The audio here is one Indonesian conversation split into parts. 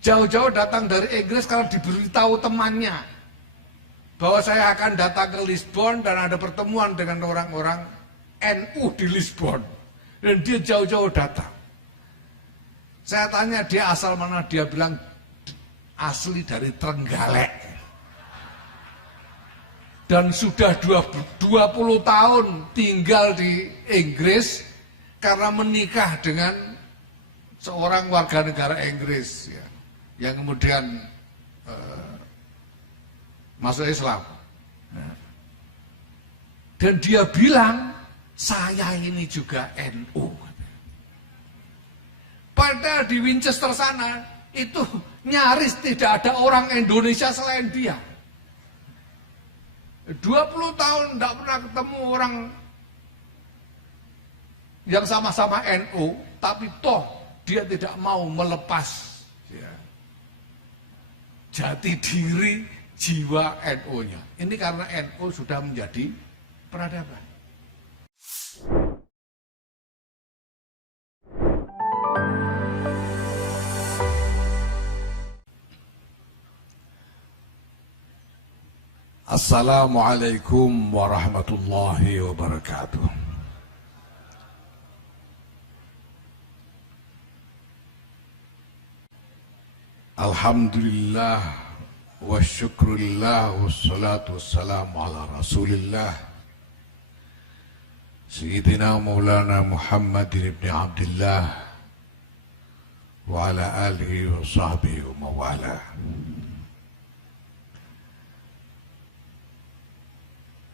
Jauh-jauh datang dari Inggris karena diberitahu temannya bahwa saya akan datang ke Lisbon dan ada pertemuan dengan orang-orang NU di Lisbon. Dan dia jauh-jauh datang. Saya tanya dia asal mana, dia bilang asli dari Trenggalek. Dan sudah 20 tahun tinggal di Inggris karena menikah dengan seorang warga negara Inggris ya, yang kemudian masuk Islam. Dan dia bilang, saya ini juga NU. Padahal di Winchester sana, itu nyaris tidak ada orang Indonesia selain dia. 20 tahun tidak pernah ketemu orang yang sama-sama NU, tapi toh dia tidak mau melepas ya, jati diri jiwa NU-nya. Ini karena NU sudah menjadi peradaban. Assalamualaikum warahmatullahi wabarakatuh. Alhamdulillah wa syukrulillah wassalatu wassalamu ala rasulillah Sayyidina Maulana Muhammadin ibn Abdullah wa ala alihi wa sahbihi wa mawala.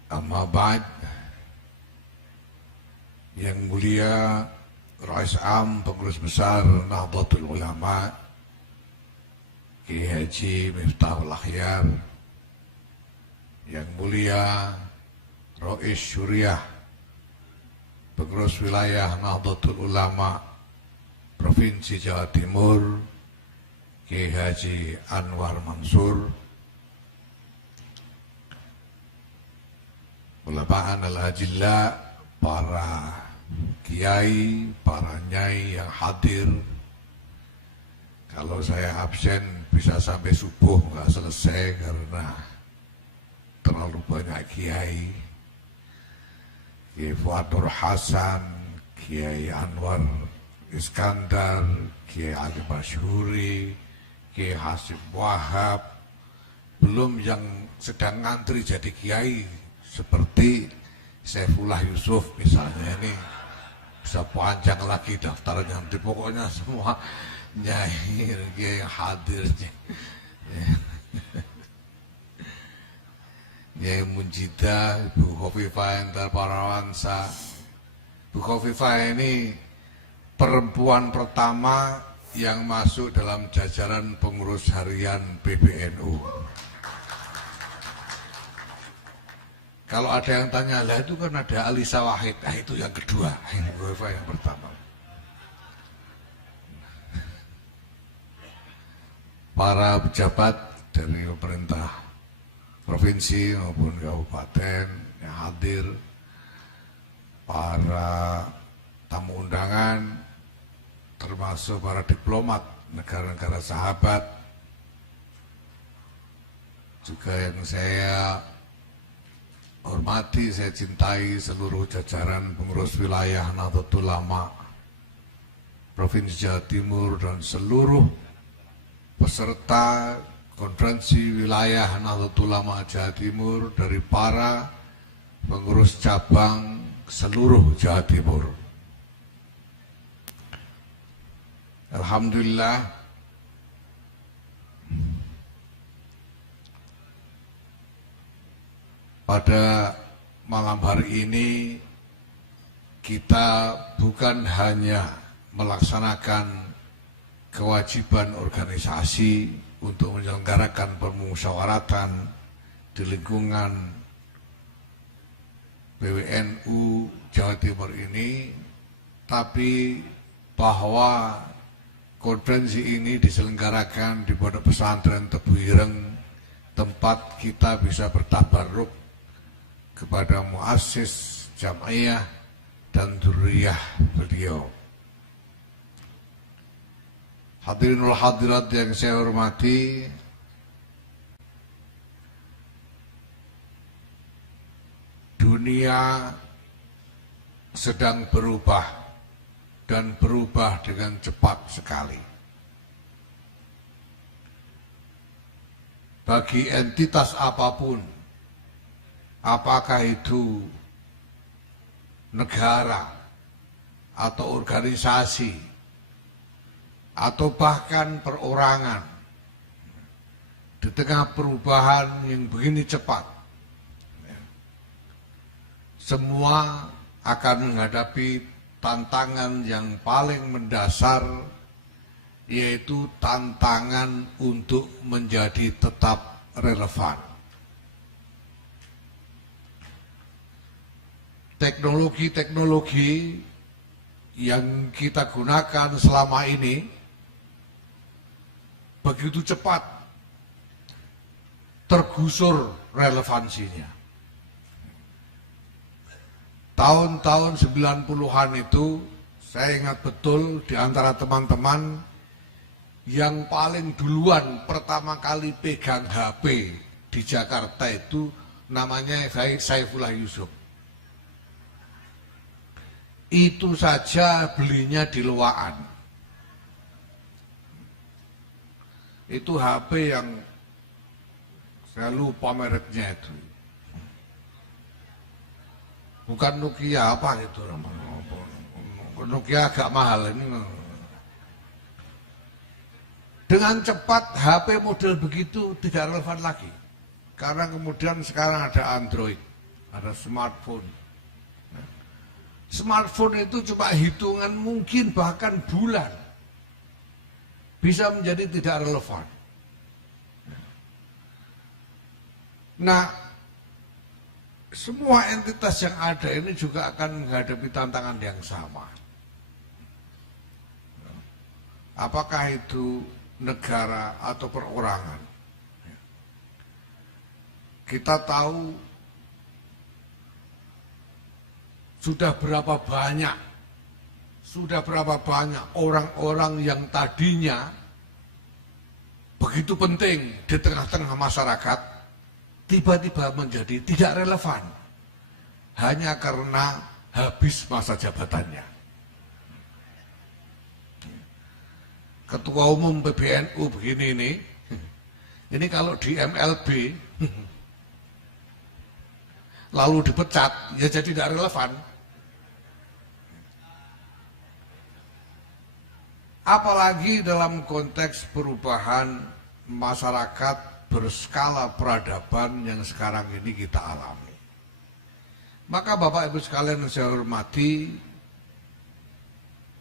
Amma ba'd, yang mulia Rais Am Pengurus Besar Nahdlatul Ulama Kiai Haji Miftahul Akhyar, yang mulia Rais Syuriah Pengurus Wilayah Nahdlatul Ulama Provinsi Jawa Timur Kiai Haji Anwar Mansur, Ulama al-Hajillah, para kiai, para nyai yang hadir. Kalau saya absen bisa sampai subuh nggak selesai karena terlalu banyak kiai. Kiai Fuad Nur Hasan, Kiai Anwar Iskandar, Kiai Ali Masyhuri, Kiai Hasim Wahab, belum yang sedang ngantri jadi kiai seperti Saifullah Yusuf misalnya, ini bisa panjang lagi daftarnya, nanti pokoknya semua nyai yang hadir, Nyai Munjidah, Ibu Khofifah Endar Parawansa. Ibu Khofifah ini perempuan pertama yang masuk dalam jajaran pengurus harian PBNU. Kalau ada yang tanya, lah itu kan ada Alisa Wahid, nah itu yang kedua, ini Khofifah yang pertama. Para pejabat dari pemerintah provinsi maupun kabupaten yang hadir, para tamu undangan, termasuk para diplomat negara-negara sahabat, juga yang saya hormati, saya cintai seluruh jajaran pengurus wilayah Nahdlatul Ulama Provinsi Jawa Timur dan seluruh peserta konferensi wilayah Nahdlatul Ulama Jawa Timur dari para pengurus cabang seluruh Jawa Timur. Alhamdulillah, pada malam hari ini kita bukan hanya melaksanakan kewajiban organisasi untuk menyelenggarakan permusyawaratan di lingkungan PWNU Jawa Timur ini, tapi bahwa konferensi ini diselenggarakan di Pondok Pesantren Tebu Ireng, tempat kita bisa bertabarruk kepada muassis Jam'iyah dan dzurriyyah beliau. Hadirinul hadirat yang saya hormati, dunia sedang berubah dan berubah dengan cepat sekali. Bagi entitas apapun, apakah itu negara atau organisasi atau bahkan perorangan, di tengah perubahan yang begini cepat, semua akan menghadapi tantangan yang paling mendasar, yaitu tantangan untuk menjadi tetap relevan. Teknologi-teknologi yang kita gunakan selama ini begitu cepat tergusur relevansinya. Tahun-tahun 90-an itu saya ingat betul, di antara teman-teman yang paling duluan pertama kali pegang HP di Jakarta itu namanya Saifullah Yusuf. Itu saja belinya di Loaan. Itu HP yang saya lupa mereknya itu. Bukan Nokia apa itu namanya. Nokia agak mahal ini. Dengan cepat HP model begitu tidak relevan lagi. Karena kemudian sekarang ada Android, ada smartphone. Smartphone itu cuma hitungan mungkin bahkan bulan bisa menjadi tidak relevan. Nah, semua entitas yang ada ini juga akan menghadapi tantangan yang sama. Apakah itu negara atau perorangan? Kita tahu sudah berapa banyak orang-orang yang tadinya begitu penting di tengah-tengah masyarakat, tiba-tiba menjadi tidak relevan hanya karena habis masa jabatannya. Ketua Umum PBNU begini ini kalau di MLB lalu dipecat, ya jadi tidak relevan. Apalagi dalam konteks perubahan masyarakat berskala peradaban yang sekarang ini kita alami. Maka Bapak Ibu sekalian yang saya hormati,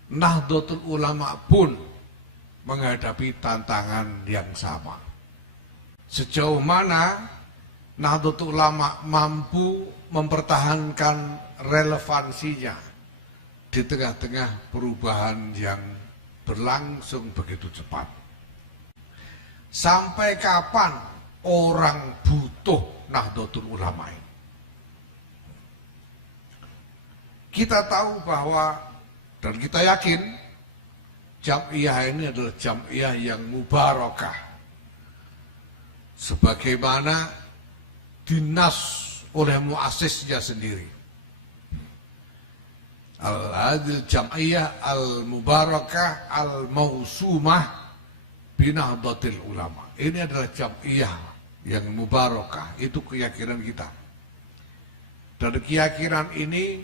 Nahdlatul Ulama pun menghadapi tantangan yang sama. Sejauh mana Nahdlatul Ulama mampu mempertahankan relevansinya di tengah-tengah perubahan yang berlangsung begitu cepat. Sampai kapan orang butuh Nahdlatul Ulama ini? Kita tahu bahwa, dan kita yakin, Jam'iyah ini adalah Jam'iyah yang mubarakah. Sebagaimana dinas oleh muasisnya sendiri. Al-Hadil Jam'iyah Al-Mubarakah Al-Mausumah Binahdlatil Ulama. Ini adalah Jam'iyah yang mubarakah. Itu keyakinan kita. Dan keyakinan ini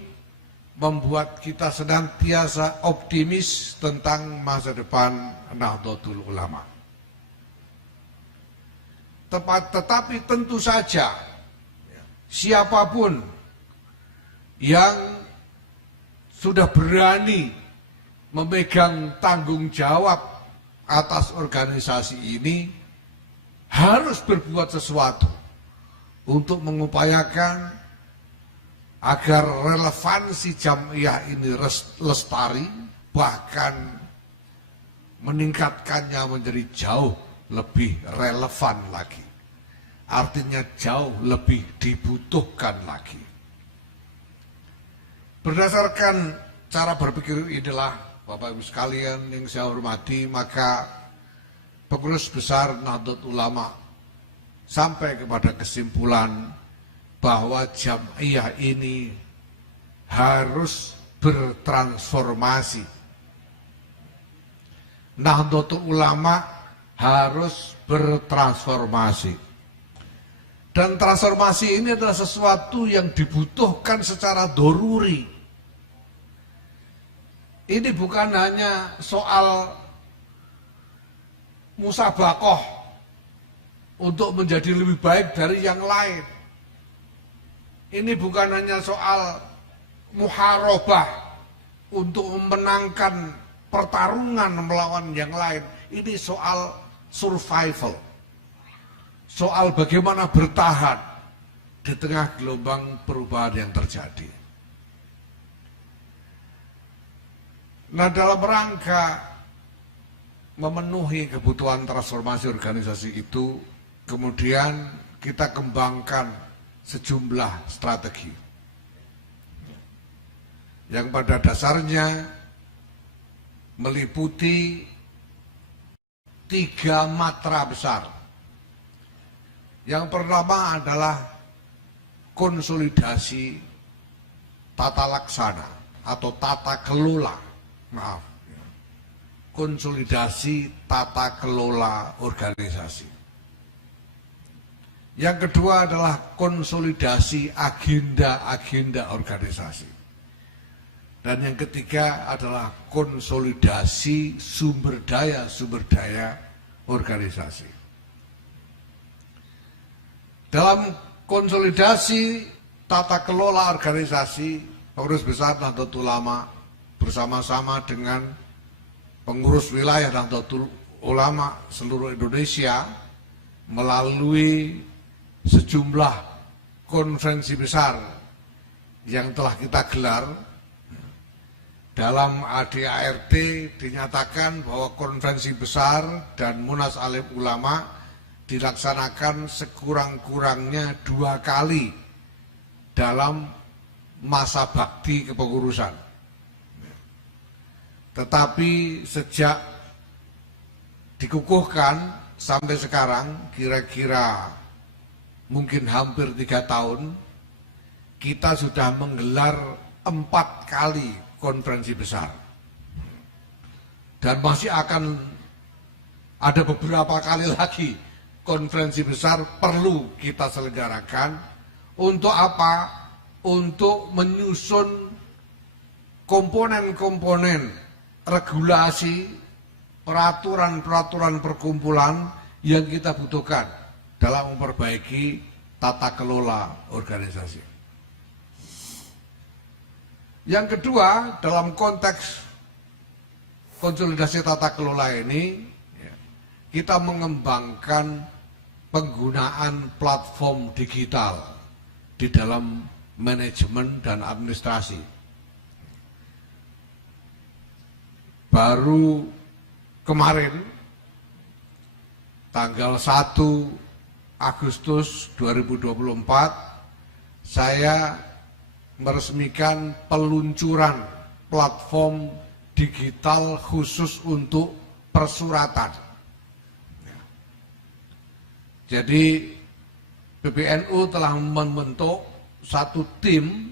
membuat kita senantiasa optimis tentang masa depan Nahdlatul Ulama. Tetapi tentu saja siapapun yang sudah berani memegang tanggung jawab atas organisasi ini harus berbuat sesuatu untuk mengupayakan agar relevansi Jam'iyah ini lestari, bahkan meningkatkannya menjadi jauh lebih relevan lagi. Artinya jauh lebih dibutuhkan lagi. Berdasarkan cara berpikir inilah Bapak Ibu sekalian yang saya hormati, maka pengurus besar Nahdlatul Ulama sampai kepada kesimpulan bahwa Jam'iyah ini harus bertransformasi. Nahdlatul Ulama harus bertransformasi. Dan transformasi ini adalah sesuatu yang dibutuhkan secara doruri. Ini bukan hanya soal musabakoh untuk menjadi lebih baik dari yang lain. Ini bukan hanya soal muharobah untuk memenangkan pertarungan melawan yang lain. Ini soal survival. Soal bagaimana bertahan di tengah gelombang perubahan yang terjadi. Nah, dalam rangka memenuhi kebutuhan transformasi organisasi itu, kemudian kita kembangkan sejumlah strategi yang pada dasarnya meliputi 3 matra besar. Yang pertama adalah konsolidasi tata laksana atau tata kelola. Konsolidasi tata kelola organisasi. Yang kedua adalah konsolidasi agenda-agenda organisasi. Dan yang ketiga adalah konsolidasi sumber daya organisasi. Dalam konsolidasi tata kelola organisasi, Pengurus Besar Nahdlatul Ulama bersama-sama dengan pengurus wilayah Nahdlatul Ulama seluruh Indonesia melalui sejumlah konferensi besar yang telah kita gelar. Dalam ADART dinyatakan bahwa konferensi besar dan Munas Alim Ulama dilaksanakan sekurang-kurangnya 2 kali dalam masa bakti kepengurusan. Tetapi sejak dikukuhkan sampai sekarang, kira-kira mungkin hampir 3 tahun, kita sudah menggelar 4 kali konferensi besar. Dan masih akan ada beberapa kali lagi konferensi besar perlu kita selenggarakan. Untuk apa? Untuk menyusun komponen-komponen regulasi, peraturan-peraturan perkumpulan yang kita butuhkan dalam memperbaiki tata kelola organisasi. Yang kedua, dalam konteks konsolidasi tata kelola ini, kita mengembangkan penggunaan platform digital di dalam manajemen dan administrasi. Baru kemarin, tanggal 1 Agustus 2024, saya meresmikan peluncuran platform digital khusus untuk persuratan. Jadi PBNU telah membentuk satu tim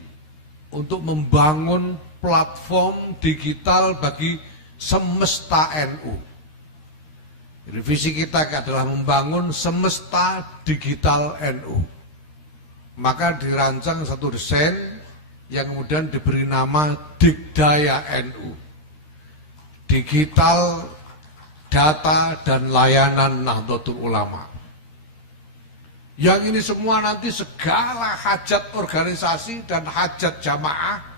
untuk membangun platform digital bagi semesta NU. Jadi visi kita adalah membangun semesta digital NU. Maka dirancang satu desain yang kemudian diberi nama Digdaya NU. Digital, data, dan layanan Nahdlatul Ulama. Yang ini semua nanti segala hajat organisasi dan hajat jamaah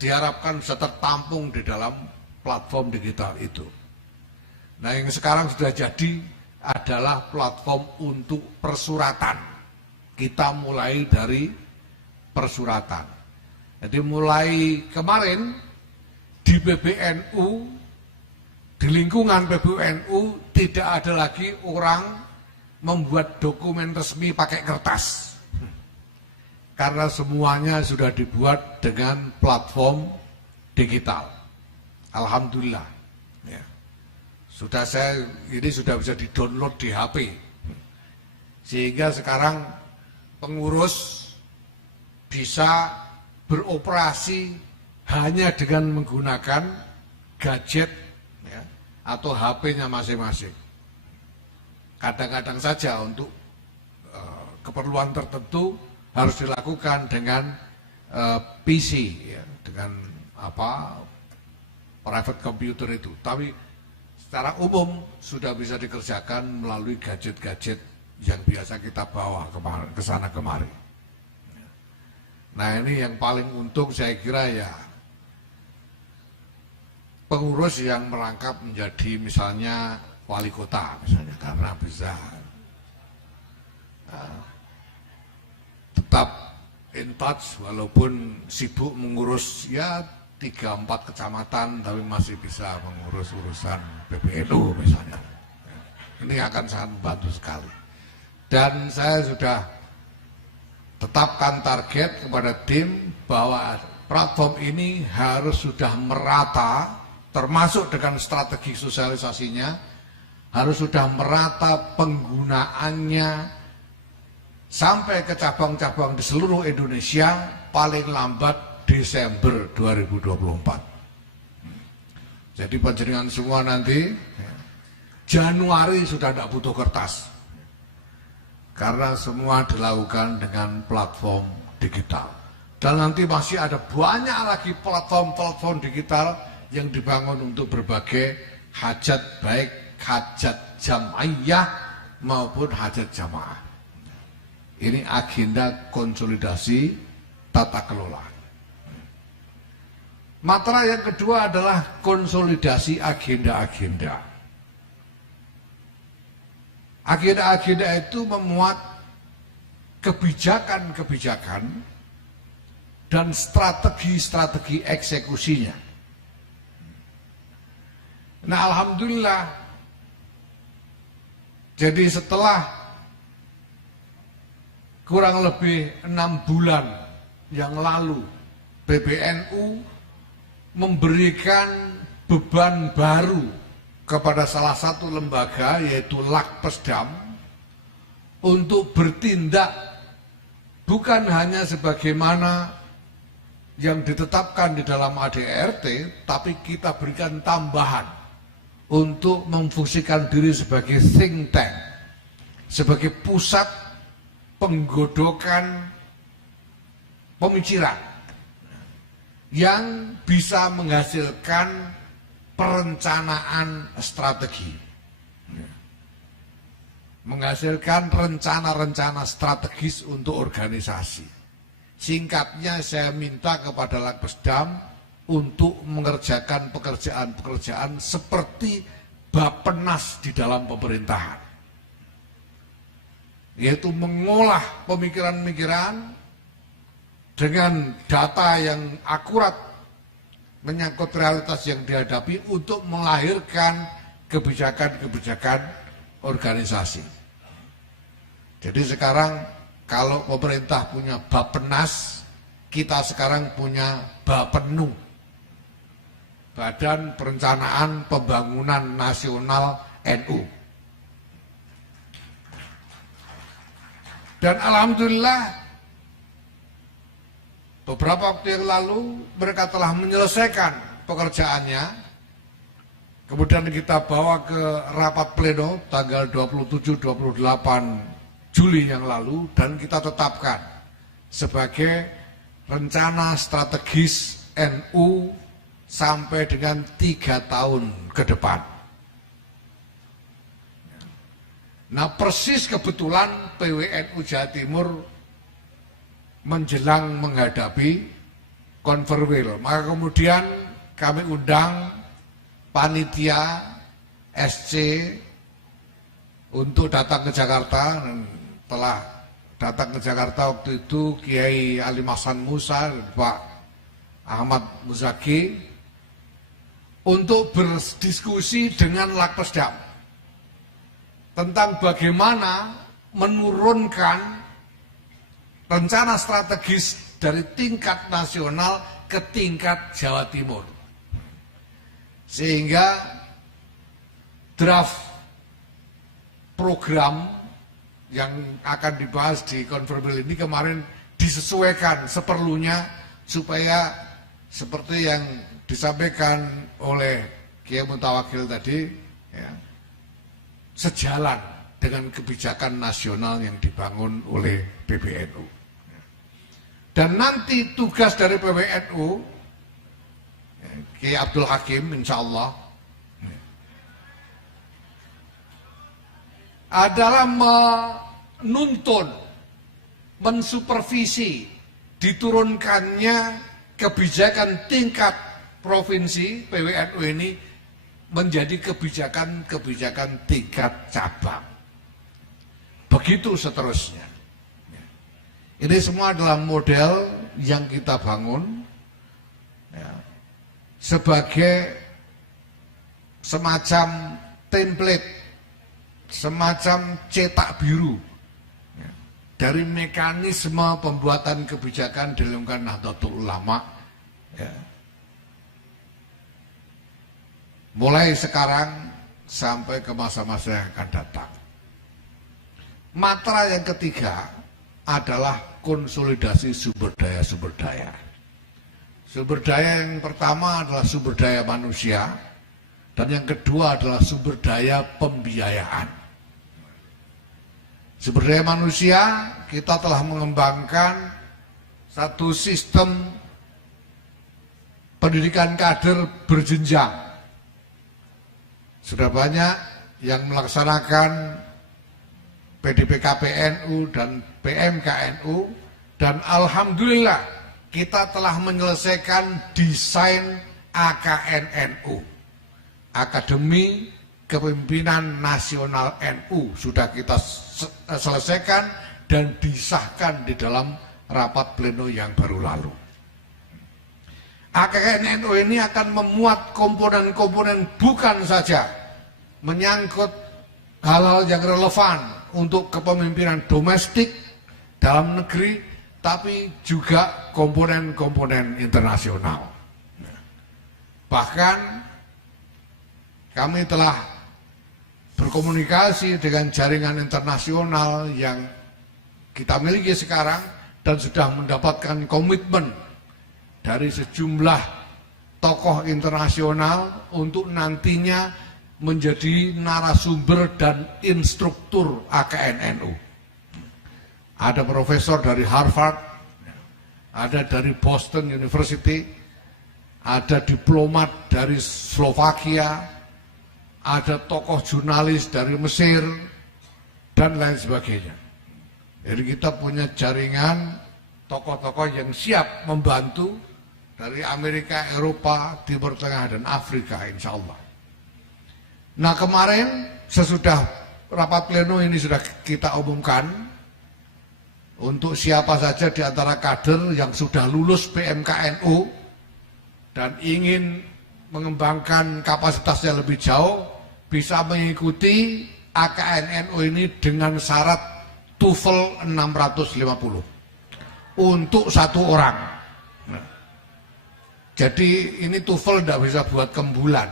diharapkan bisa tertampung di dalam platform digital itu. Nah, yang sekarang sudah jadi adalah platform untuk persuratan. Kita mulai dari persuratan. Jadi mulai kemarin di PBNU, di lingkungan PBNU tidak ada lagi orang membuat dokumen resmi pakai kertas. Karena semuanya sudah dibuat dengan platform digital. Alhamdulillah. Ya. Ini sudah bisa di-download di HP. Sehingga sekarang pengurus bisa beroperasi hanya dengan menggunakan gadget ya, atau HP-nya masing-masing. Kadang-kadang saja untuk keperluan tertentu harus dilakukan dengan PC, ya, dengan private computer itu. Tapi secara umum sudah bisa dikerjakan melalui gadget-gadget yang biasa kita bawa ke sana kemari. Nah ini yang paling untung saya kira ya pengurus yang merangkap menjadi misalnya wali kota misalnya, karena bisa tetap in touch walaupun sibuk mengurus ya 3-4 kecamatan, tapi masih bisa mengurus urusan PBNU misalnya. Ini akan sangat membantu sekali. Dan saya sudah tetapkan target kepada tim bahwa platform ini harus sudah merata, termasuk dengan strategi sosialisasinya, harus sudah merata penggunaannya sampai ke cabang-cabang di seluruh Indonesia paling lambat Desember 2024. Jadi panjenengan semua nanti Januari sudah tidak butuh kertas. Karena semua dilakukan dengan platform digital. Dan nanti masih ada banyak lagi platform-platform digital yang dibangun untuk berbagai hajat, baik hajat jamaiyah maupun hajat jamaah. Ini agenda konsolidasi tata kelola. Matra yang kedua adalah konsolidasi agenda-agenda. Agenda-agenda itu memuat kebijakan-kebijakan dan strategi-strategi eksekusinya. Nah alhamdulillah, jadi setelah kurang lebih 6 bulan yang lalu PBNU memberikan beban baru kepada salah satu lembaga yaitu Lakpesdam untuk bertindak bukan hanya sebagaimana yang ditetapkan di dalam ADRT, tapi kita berikan tambahan untuk memfungsikan diri sebagai think tank, sebagai pusat penggodokan pemikiran yang bisa menghasilkan perencanaan strategi, menghasilkan rencana-rencana strategis untuk organisasi. Singkatnya saya minta kepada Lakpesdam untuk mengerjakan pekerjaan-pekerjaan seperti Bappenas di dalam pemerintahan, yaitu mengolah pemikiran-pemikiran dengan data yang akurat menyangkut realitas yang dihadapi untuk melahirkan kebijakan-kebijakan organisasi. Jadi sekarang kalau pemerintah punya Bappenas, kita sekarang punya Bapenu, Badan Perencanaan Pembangunan Nasional NU. Dan alhamdulillah beberapa waktu yang lalu mereka telah menyelesaikan pekerjaannya. Kemudian kita bawa ke rapat pleno tanggal 27-28 Juli yang lalu dan kita tetapkan sebagai rencana strategis NU sampai dengan 3 tahun ke depan. Nah persis kebetulan PWNU Jawa Timur menjelang menghadapi Konferwil, maka kemudian kami undang panitia SC untuk datang ke Jakarta. Dan telah datang ke Jakarta waktu itu Kiai Ali Hasan Musa, Pak Ahmad Muzaki, untuk berdiskusi dengan Lakpesdam tentang bagaimana menurunkan rencana strategis dari tingkat nasional ke tingkat Jawa Timur. Sehingga draft program yang akan dibahas di konferensi ini kemarin disesuaikan seperlunya supaya seperti yang disampaikan oleh Kiai Mutawakil tadi, ya, sejalan dengan kebijakan nasional yang dibangun oleh PBNU. Dan nanti tugas dari PBNU, Kiai Abdul Hakim insya Allah, adalah menuntun, mensupervisi diturunkannya kebijakan tingkat provinsi PBNU ini menjadi kebijakan-kebijakan tingkat cabang. Begitu seterusnya. Ini semua adalah model yang kita bangun ya, sebagai semacam template, semacam cetak biru ya, dari mekanisme pembuatan kebijakan di lingkungan Nahdlatul Ulama ya. Mulai sekarang sampai ke masa-masa yang akan datang. Matra yang ketiga adalah konsolidasi sumber daya-sumber daya. Sumber daya yang pertama adalah sumber daya manusia, dan yang kedua adalah sumber daya pembiayaan. Sumber daya manusia, kita telah mengembangkan satu sistem pendidikan kader berjenjang. Sudah banyak yang melaksanakan PDPKPNU dan PMKNU, dan alhamdulillah kita telah menyelesaikan desain AKNNU, Akademi Kepemimpinan Nasional NU, sudah kita selesaikan dan disahkan di dalam rapat pleno yang baru lalu. AKNNU ini akan memuat komponen-komponen bukan saja menyangkut hal-hal yang relevan untuk kepemimpinan domestik dalam negeri, tapi juga komponen-komponen internasional. Bahkan kami telah berkomunikasi dengan jaringan internasional yang kita miliki sekarang dan sudah mendapatkan komitmen dari sejumlah tokoh internasional untuk nantinya menjadi narasumber dan instruktur AKNNU. Ada profesor dari Harvard, ada dari Boston University, ada diplomat dari Slovakia, ada tokoh jurnalis dari Mesir, dan lain sebagainya. Jadi kita punya jaringan tokoh-tokoh yang siap membantu dari Amerika, Eropa, Timur Tengah, dan Afrika insya Allah. Nah kemarin sesudah rapat pleno ini sudah kita umumkan untuk siapa saja di antara kader yang sudah lulus PMKNU dan ingin mengembangkan kapasitasnya lebih jauh bisa mengikuti AKNNU ini dengan syarat TOEFL 650 untuk satu orang. Nah, jadi ini TOEFL tidak bisa buat kembulan.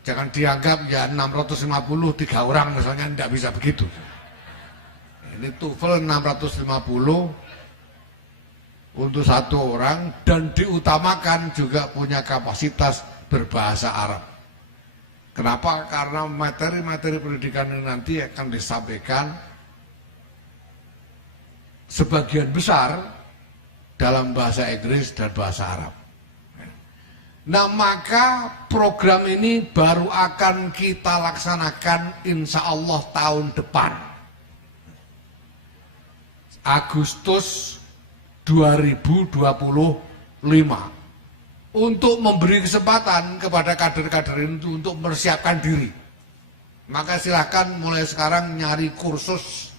Jangan dianggap ya 650 3 orang misalnya, tidak bisa begitu. Ini TOEFL 650 untuk satu orang, dan diutamakan juga punya kapasitas berbahasa Arab. Kenapa? Karena materi-materi pendidikan ini nanti akan disampaikan sebagian besar dalam bahasa Inggris dan bahasa Arab. Nah maka program ini baru akan kita laksanakan insya Allah tahun depan, Agustus 2025, untuk memberi kesempatan kepada kader-kader itu untuk mempersiapkan diri. Maka silahkan mulai sekarang nyari kursus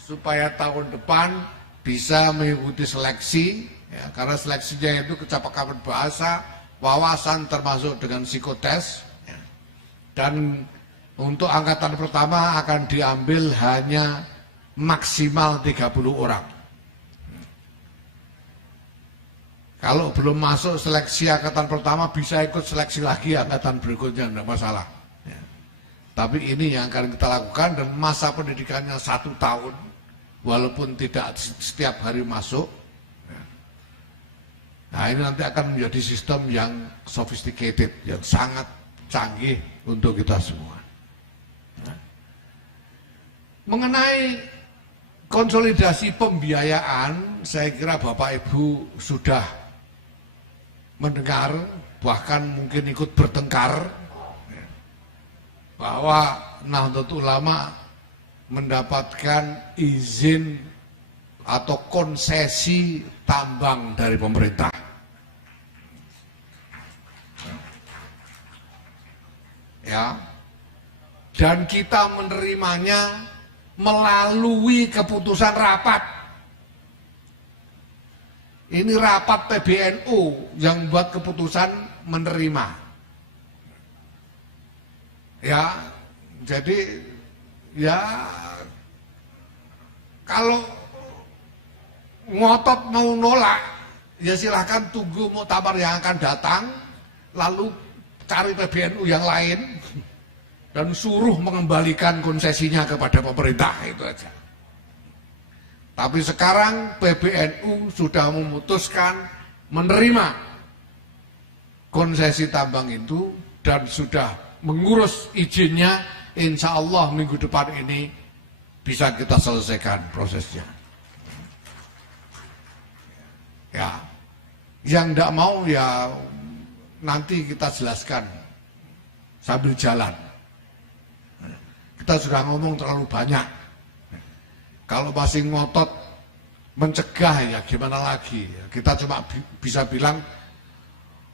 supaya tahun depan bisa mengikuti seleksi. Ya, karena seleksinya itu kecakapan bahasa, wawasan termasuk dengan psikotes. Ya. Dan untuk angkatan pertama akan diambil hanya maksimal 30 orang. Kalau belum masuk seleksi angkatan pertama bisa ikut seleksi lagi angkatan berikutnya, tidak masalah. Ya. Tapi ini yang akan kita lakukan dan masa pendidikannya 1 tahun, walaupun tidak setiap hari masuk. Ya. Nah ini nanti akan menjadi sistem yang sophisticated, yang sangat canggih untuk kita semua. Ya. Mengenai konsolidasi pembiayaan, saya kira Bapak Ibu sudah mendengar, bahkan mungkin ikut bertengkar bahwa Nahdlatul Ulama mendapatkan izin atau konsesi tambang dari pemerintah. Ya. Dan kita menerimanya melalui keputusan rapat. Ini rapat PBNU yang buat keputusan menerima. Ya, jadi ya kalau ngotot mau nolak, ya silahkan tunggu muktamar yang akan datang, lalu cari PBNU yang lain dan suruh mengembalikan konsesinya kepada pemerintah, itu aja. Tapi sekarang PBNU sudah memutuskan menerima konsesi tambang itu dan sudah mengurus izinnya. Insya Allah minggu depan ini bisa kita selesaikan prosesnya. Ya, yang tidak mau ya nanti kita jelaskan sambil jalan. Kita sudah ngomong terlalu banyak. Kalau masih ngotot mencegah ya gimana lagi? Kita cuma bisa bilang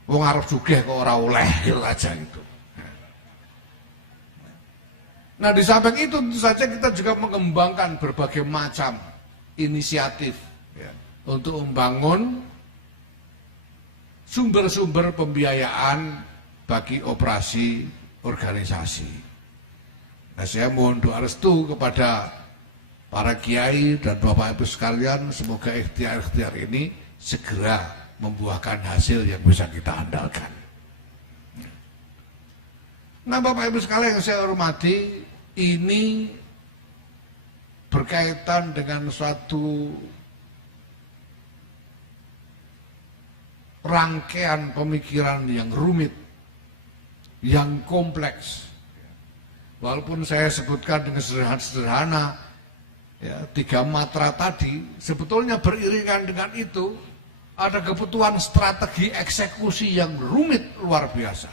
wong arep sugih kok ora oleh, gitu aja itu. Nah di samping itu tentu saja kita juga mengembangkan berbagai macam inisiatif ya, untuk membangun sumber-sumber pembiayaan bagi operasi organisasi. Nah saya mohon doa restu kepada para kiai dan Bapak Ibu sekalian, semoga ikhtiar-ikhtiar ini segera membuahkan hasil yang bisa kita andalkan. Nah Bapak Ibu sekalian yang saya hormati, ini berkaitan dengan suatu rangkaian pemikiran yang rumit, yang kompleks. Walaupun saya sebutkan dengan sederhana, ya, 3 matra tadi, sebetulnya beriringan dengan itu ada kebutuhan strategi eksekusi yang rumit luar biasa.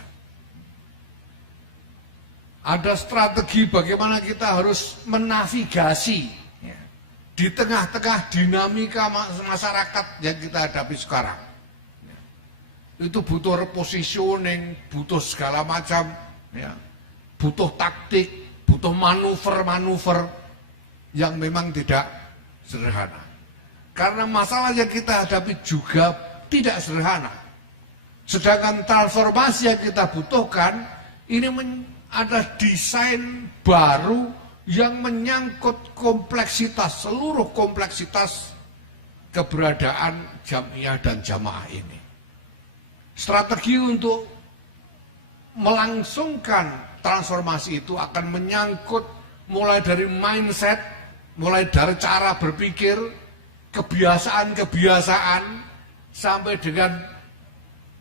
Ada strategi bagaimana kita harus menavigasi ya, di tengah-tengah dinamika masyarakat yang kita hadapi sekarang. Ya. Itu butuh repositioning, butuh segala macam, ya, butuh taktik, butuh manuver-manuver yang memang tidak sederhana. Karena masalah yang kita hadapi juga tidak sederhana. Sedangkan transformasi yang kita butuhkan, ini ada desain baru yang menyangkut kompleksitas, seluruh kompleksitas keberadaan jamiah dan jamaah ini. Strategi untuk melangsungkan transformasi itu akan menyangkut mulai dari mindset, mulai dari cara berpikir, kebiasaan-kebiasaan, sampai dengan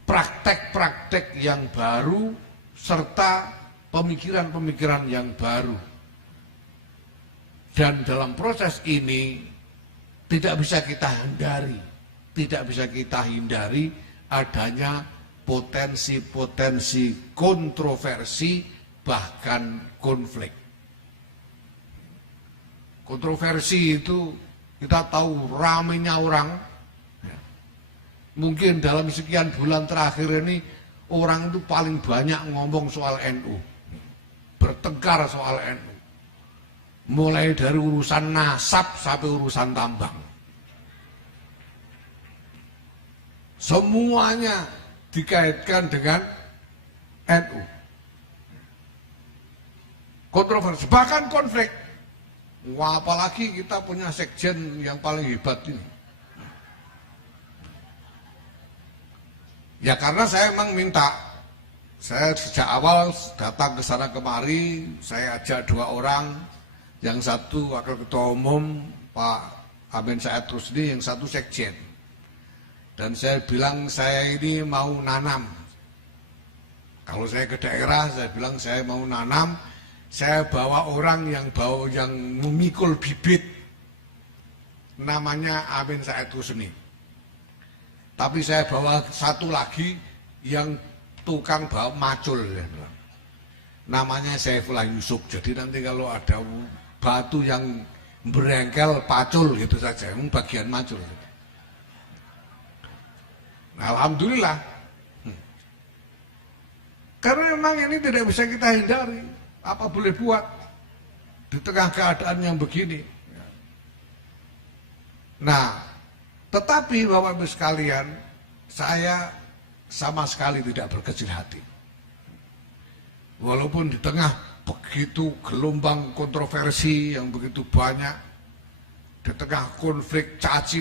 praktek-praktek yang baru, serta pemikiran-pemikiran yang baru. Dan dalam proses ini tidak bisa kita hindari adanya potensi-potensi kontroversi, bahkan konflik. Kontroversi itu kita tahu ramainya orang. Mungkin dalam sekian bulan terakhir ini orang itu paling banyak ngomong soal NU, bertengkar soal NU. Mulai dari urusan nasab sampai urusan tambang. Semuanya dikaitkan dengan NU. Kontroversi, bahkan konflik. Wah, apalagi kita punya sekjen yang paling hebat ini. Ya karena saya memang minta, saya sejak awal datang ke sana kemari, saya ajak 2 orang, yang satu wakil ketua umum Pak Amin Said Rusdi, yang satu sekjen. Dan saya bilang saya ini mau nanam. Kalau saya ke daerah, saya bilang saya mau nanam, saya bawa orang yang memikul bibit, namanya Amin Said Rusdi. Tapi saya bawa satu lagi yang tukang bawa macul, ya. Namanya Saifullah Yusuf. Jadi nanti kalau ada batu yang berengkel pacul gitu saja, bagian macul. Nah, alhamdulillah. Karena memang ini tidak bisa kita hindari. Apa boleh buat di tengah keadaan yang begini. Nah, tetapi Bapak Ibu sekalian, saya sama sekali tidak berkecil hati. Walaupun di tengah begitu gelombang kontroversi yang begitu banyak, di tengah konflik caci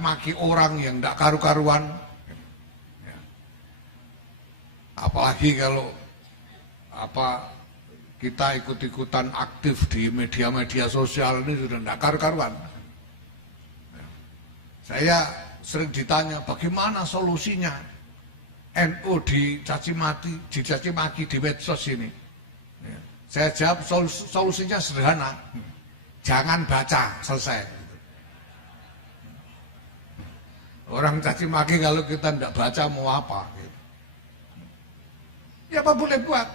maki orang yang tidak karu-karuan, apalagi kalau kita ikut-ikutan aktif di media-media sosial ini sudah tidak karu-karuan. Saya sering ditanya bagaimana solusinya NU dicaci maki di medsos ini. Saya jawab solusinya sederhana, jangan baca, selesai. Orang caci maki kalau kita tidak baca mau apa? Ya apa boleh buat.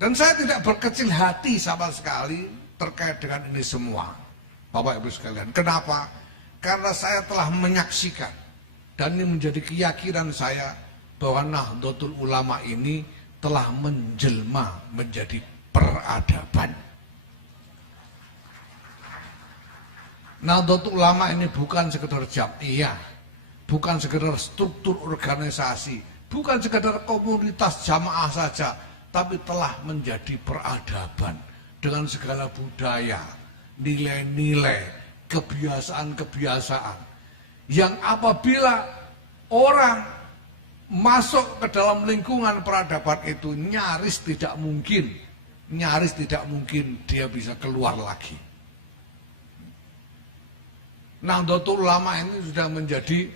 Dan saya tidak berkecil hati sama sekali terkait dengan ini semua, Bapak Ibu sekalian. Kenapa? Karena saya telah menyaksikan, dan ini menjadi keyakinan saya, bahwa Nahdlatul Ulama ini telah menjelma menjadi peradaban. Nahdlatul Ulama ini bukan sekedar jamiah, bukan sekedar struktur organisasi, bukan sekedar komunitas jamaah saja, tapi telah menjadi peradaban dengan segala budaya, nilai-nilai, kebiasaan-kebiasaan yang apabila orang masuk ke dalam lingkungan peradaban itu nyaris tidak mungkin dia bisa keluar lagi. Nahdlatul Ulama ini sudah menjadi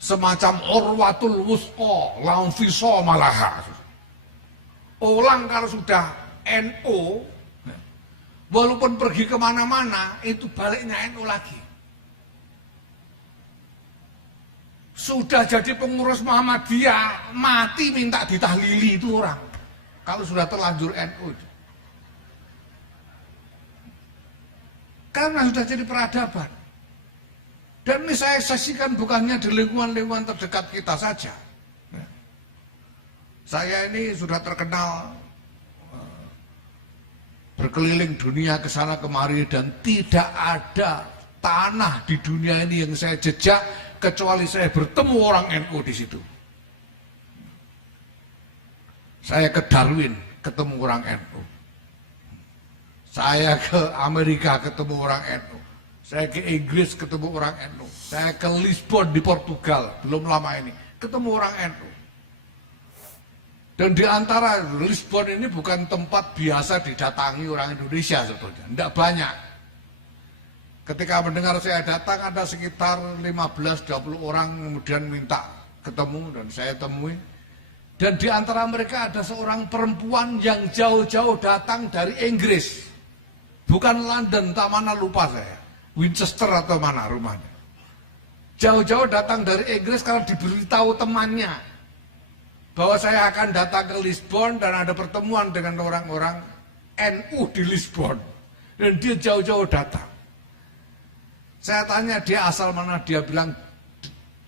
semacam urwatul wusqa lamfiso malaha. Orang kalau sudah NU, walaupun pergi kemana-mana, itu baliknya NU lagi. Sudah jadi pengurus Muhammadiyah, mati minta ditahlili itu orang. Kalau sudah terlanjur NU. Karena sudah jadi peradaban. Dan ini saya saksikan bukannya di lingkungan-lingkungan terdekat kita saja. Saya ini sudah terkenal berkeliling dunia ke sana kemari, dan tidak ada tanah di dunia ini yang saya jejak kecuali saya bertemu orang NU di situ. Saya ke Darwin ketemu orang NU. Saya ke Amerika ketemu orang NU. Saya ke Inggris ketemu orang NU. Saya ke Lisbon di Portugal belum lama ini ketemu orang NU. Dan di antara Lisbon ini bukan tempat biasa didatangi orang Indonesia sebetulnya, tidak banyak. Ketika mendengar saya datang ada sekitar 15-20 orang kemudian minta ketemu dan saya temui. Dan di antara mereka ada seorang perempuan yang jauh-jauh datang dari Inggris. Bukan London, tak mana lupa saya. Winchester atau mana rumahnya. Jauh-jauh datang dari Inggris karena diberitahu temannya bahwa saya akan datang ke Lisbon dan ada pertemuan dengan orang-orang NU di Lisbon. Dan dia jauh-jauh datang. Saya tanya dia asal mana, dia bilang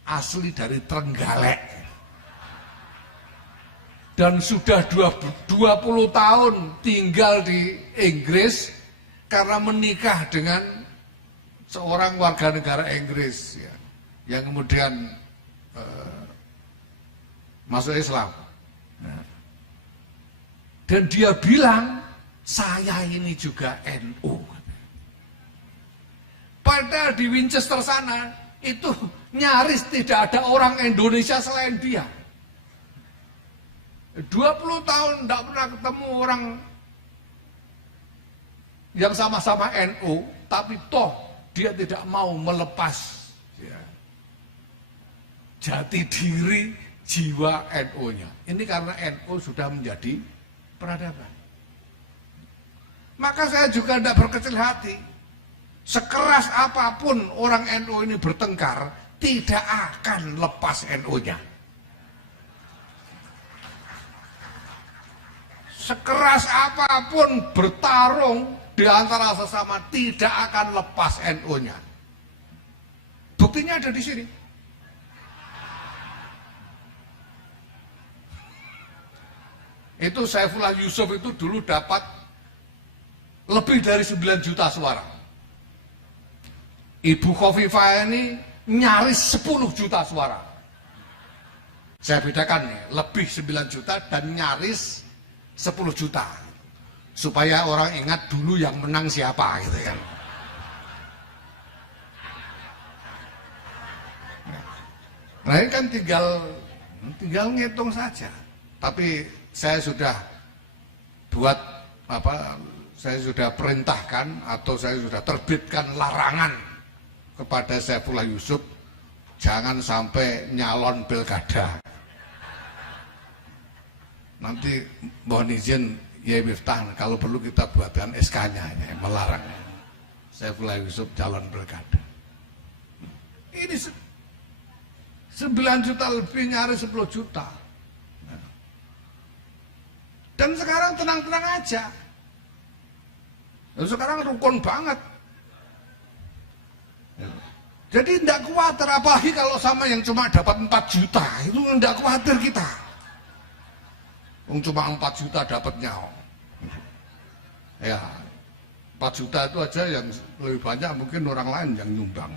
asli dari Trenggalek. Dan sudah 20 tahun tinggal di Inggris karena menikah dengan seorang warga negara Inggris ya, yang kemudian masuk Islam. Dan dia bilang, saya ini juga NU. Padahal di Winchester sana itu Nyaris tidak ada orang Indonesia selain dia. 20 tahun tidak pernah ketemu orang yang sama-sama NU, tapi toh dia tidak mau melepas ya, jati diri jiwa NU-nya. Ini karena NU sudah menjadi peradaban. Maka saya juga tidak berkecil hati. Sekeras apapun orang NU ini bertengkar, tidak akan lepas NU-nya. Sekeras apapun bertarung di antara sesama, tidak akan lepas NU-nya. Buktinya ada di sini. Itu Saifullah Yusuf itu dulu dapat lebih dari 9 juta suara. Ibu Khofifah ini nyaris 10 juta suara. Saya bedakan nih, lebih 9 juta dan nyaris 10 juta. Supaya orang ingat dulu yang menang siapa gitu kan. Nah ini kan tinggal ngitung saja. Tapi saya sudah buat saya sudah perintahkan atau saya sudah terbitkan larangan kepada Saifullah Yusuf jangan sampai nyalon pilkada. Nanti mohon izin ya Miftah, kalau perlu kita buatkan SK-nya ini, melarang Saifullah Yusuf calon pilkada. Ini 9 juta lebih, nyaris 10 juta. Dan sekarang tenang-tenang aja. Dan sekarang rukun banget. Jadi tidak khawatir, apalagi kalau sama yang cuma dapat 4 juta, itu tidak khawatir kita. Cuma 4 juta dapatnya. Ya, 4 juta itu aja yang lebih banyak mungkin orang lain yang nyumbang.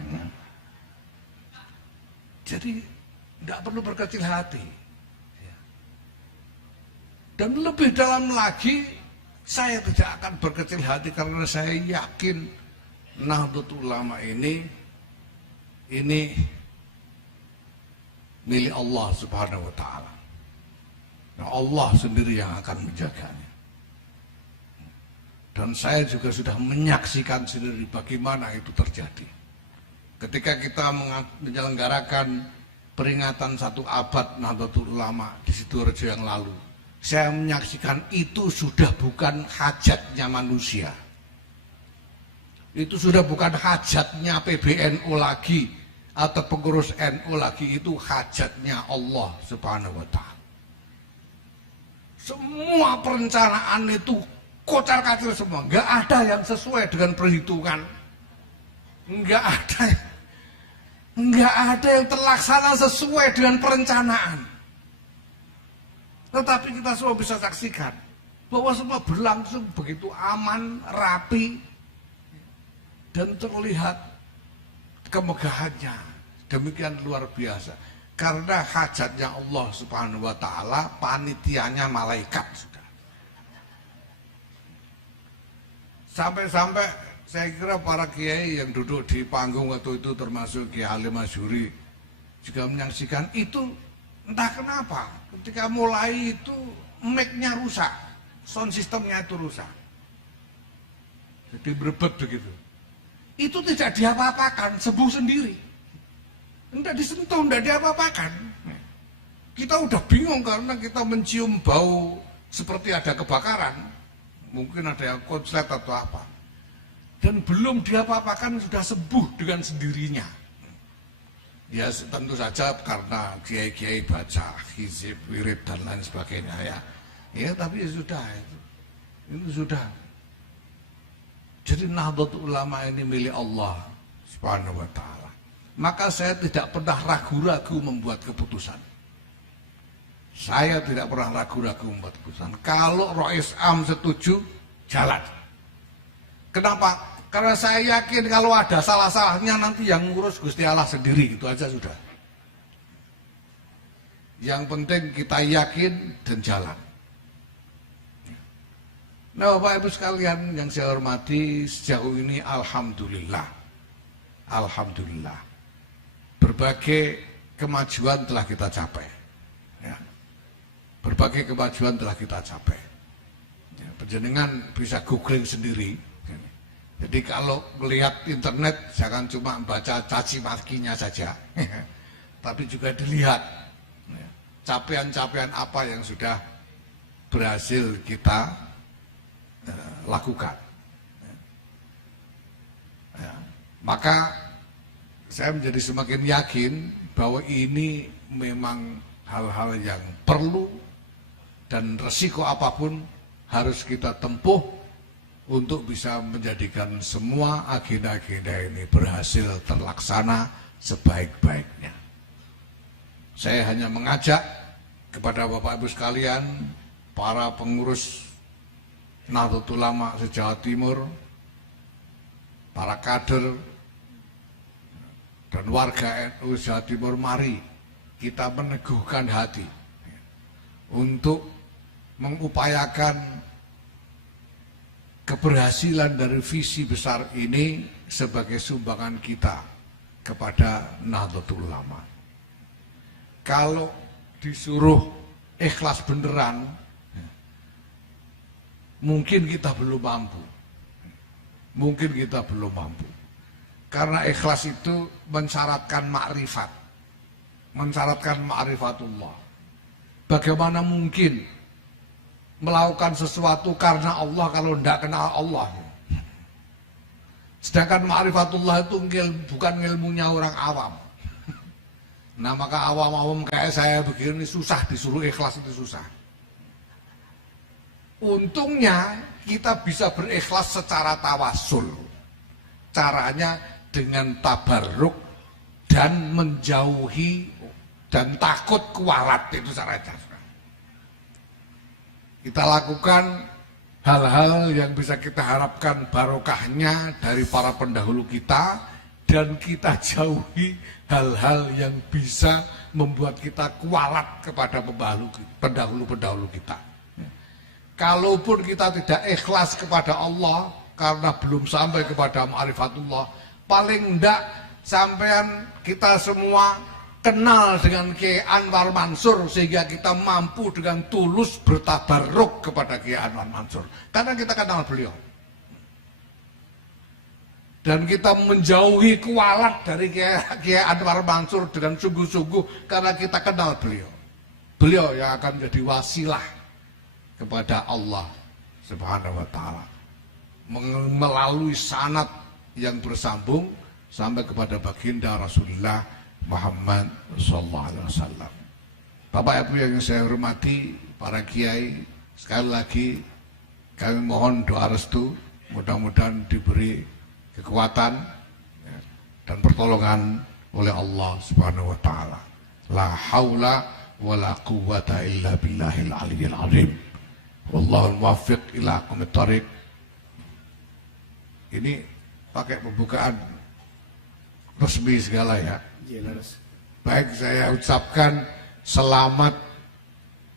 Jadi tidak perlu berkecil hati. Dan lebih dalam lagi, saya tidak akan berkecil hati karena saya yakin Nahdlatul Ulama ini milik Allah Subhanahu wa Ta'ala. Nah, Allah sendiri yang akan menjaganya. Dan saya juga sudah menyaksikan sendiri bagaimana itu terjadi. Ketika kita menyelenggarakan peringatan 1 abad Nahdlatul Ulama di Sidoarjo yang lalu, saya menyaksikan itu sudah bukan hajatnya manusia. Itu sudah bukan hajatnya PBNU lagi atau pengurus NU lagi, itu hajatnya Allah Subhanahu wa Ta'ala. Semua perencanaan itu kocar-kacir semua, nggak ada yang sesuai dengan perhitungan, nggak ada yang terlaksana sesuai dengan perencanaan. Tetapi kita semua bisa saksikan bahwa semua berlangsung begitu aman, rapi, dan terlihat kemegahannya demikian luar biasa. Karena hajatnya Allah Subhanahu wa Ta'ala, panitianya malaikat sudah. Sampai-sampai saya kira para kiai yang duduk di panggung waktu itu termasuk Kiai Halim Masyuri juga menyaksikan itu. Entah kenapa ketika mulai itu mic-nya rusak, sound systemnya itu rusak, jadi berebet begitu. Itu tidak diapa-apakan, sembuh sendiri, tidak disentuh, tidak diapa-apakan. Kita udah bingung karena kita mencium bau seperti ada kebakaran, mungkin ada yang konslet atau apa, dan belum diapa-apakan sudah sembuh dengan sendirinya. Ya tentu saja karena kiai-kiai baca hizib, wirid dan lain sebagainya ya. Ya tapi ya sudah itu sudah. Jadi Nahdlatul Ulama ini milik Allah Subhanahu wa Ta'ala. Maka saya tidak pernah ragu-ragu membuat keputusan. Saya tidak pernah ragu-ragu membuat keputusan. Kalau Rois Am setuju, jalan. Kenapa? Karena saya yakin kalau ada salah-salahnya nanti yang ngurus Gusti Allah sendiri, itu aja sudah. Yang penting kita yakin dan jalan. Nah Bapak Ibu sekalian yang saya hormati, sejauh ini Alhamdulillah berbagai kemajuan telah kita capai. Ya. Berbagai kemajuan telah kita capai. Ya, panjenengan bisa googling sendiri. Jadi kalau melihat internet jangan cuma baca caci makinya saja, tapi juga dilihat capaian-capaian apa yang sudah berhasil kita lakukan. Ya. Maka saya menjadi semakin yakin bahwa ini memang hal-hal yang perlu dan resiko apapun harus kita tempuh untuk bisa menjadikan semua agenda-agenda ini berhasil terlaksana sebaik-baiknya. Saya hanya mengajak kepada Bapak Ibu sekalian, para pengurus Nahdlatul Ulama se-Jawa Timur, para kader dan warga NU Jawa Timur, mari kita meneguhkan hati untuk mengupayakan keberhasilan dari visi besar ini sebagai sumbangan kita kepada Nahdlatul Ulama. Kalau disuruh ikhlas beneran, mungkin kita belum mampu. Mungkin kita belum mampu. Karena ikhlas itu mensyaratkan makrifat. Mensyaratkan ma'rifatullah. Bagaimana mungkin melakukan sesuatu karena Allah kalau tidak kenal Allah? Sedangkan ma'rifatullah itu bukan ilmunya orang awam. Nah maka awam-awam kayak saya begini susah disuruh ikhlas, itu susah. Untungnya kita bisa berikhlas secara tawasul. Caranya dengan tabarruk dan menjauhi dan takut kualat, itu caranya. Kita lakukan hal-hal yang bisa kita harapkan barokahnya dari para pendahulu kita, dan kita jauhi hal-hal yang bisa membuat kita kualat kepada pendahulu-pendahulu kita. Kalaupun kita tidak ikhlas kepada Allah karena belum sampai kepada ma'rifatullah, paling enggak sampean kita semua kenal dengan Kiai Anwar Mansur sehingga kita mampu dengan tulus bertabarruk kepada Kiai Anwar Mansur karena kita kenal beliau. Dan kita menjauhi kualat dari Kiai Anwar Mansur dengan sungguh-sungguh karena kita kenal beliau. Beliau yang akan menjadi wasilah kepada Allah Subhanahu wa taala melalui sanad yang bersambung sampai kepada baginda Rasulullah Muhammad sallallahu alaihi wasallam. Bapak Ibu yang saya hormati, para kiai, sekali lagi kami mohon doa restu, mudah-mudahan diberi kekuatan dan pertolongan oleh Allah Subhanahu wa taala. La haula wala quwwata illa billahil aliyyil azim. Wallahul muwaffiq ila aqwamit thariq. Ini pakai pembukaan resmi segala ya. Baik, saya ucapkan selamat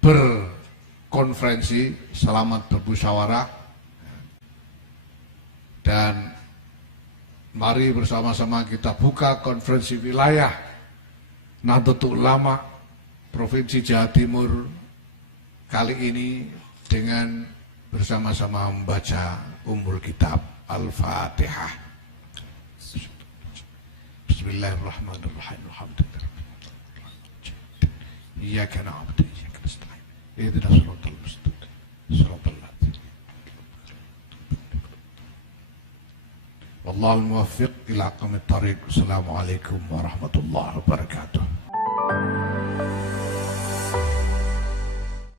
berkonferensi, selamat bermusyawarah, dan mari bersama-sama kita buka konferensi wilayah Nahdlatul Ulama Provinsi Jawa Timur kali ini dengan bersama-sama membaca Ummul Kitab Al-Fatihah. Bismillahirrahmanirrahim. Iyyaka na'budu wa iyyaka nasta'in. Ihdinas siratal mustaqim. Siratal ladzina Wallahul muwaffiq ila aqwamit thariq. Assalamualaikum warahmatullahi wabarakatuh.